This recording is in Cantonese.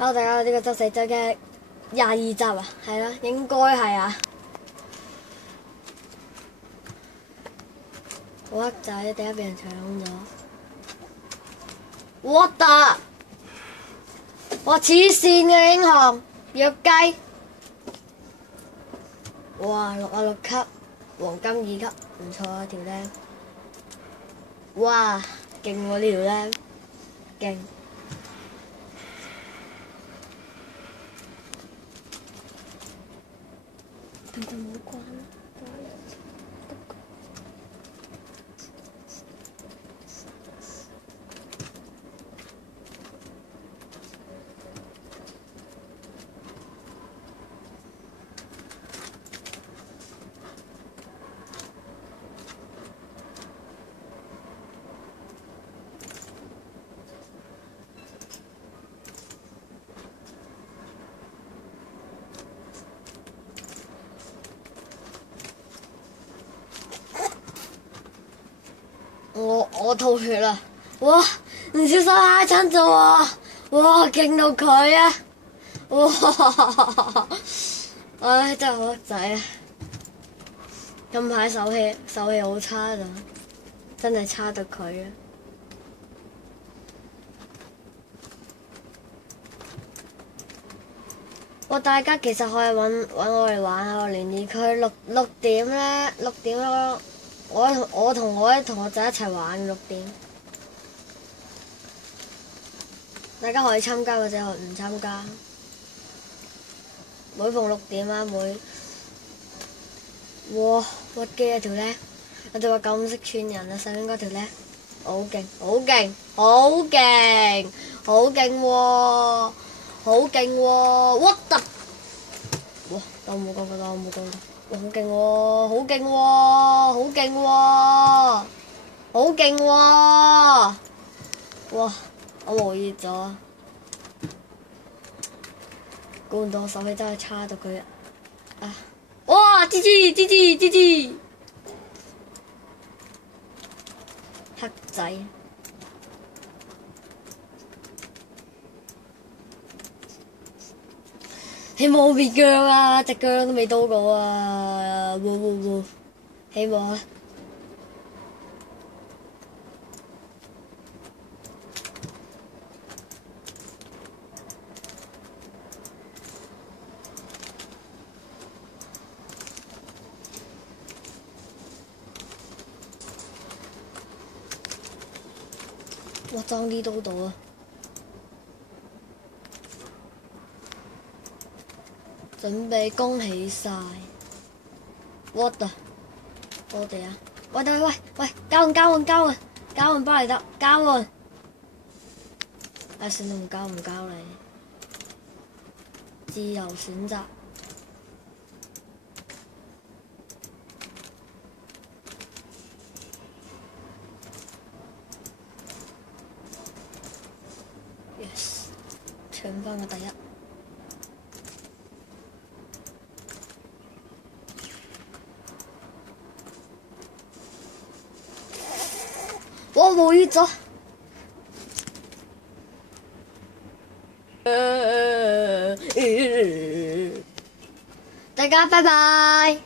Hello，大家好，呢個周四周嘅22集啊，係啦，應該係啊。好黑仔，第一俾人搶咗。What the？ 哇！黐線嘅英雄，弱雞。哇！66級，黃金2級，唔錯啊條靚。哇！勁喎呢條靚，勁。點解冇關啊？我吐血啦！哇！唔小心嚇親咗喎！哇！勁到佢啊！哇！唉，真係好黑仔啊！近排手氣好差咋，真係差到佢啊！大家其實可以揾我嚟玩下個聯誼區，六點咧，6點我同我啲同學仔一齊玩6點，大家可以參加或者可以唔參加。每逢6點啊，哇！屈機啊條叻，我哋話咁識串人啊，上面嗰條叻，好勁，好勁，好勁，好勁喎，好勁喎！What the？哇！我冇講過，哇！好勁喎，好勁喎，好勁喎，好勁喎！哇！我無熱咗，估唔到我手氣真係差到佢啊！哇！GG，黑仔。希望我變僵啊！隻僵都未到過啊！希望啊！我爭啲都到啊！準備恭喜晒 ！What the？ 多謝啊！喂！交換巴黎德，交換！唉，算啦，唔交你，自由選擇。Yes， 搶翻個第一。我冇熱咗，大家拜拜。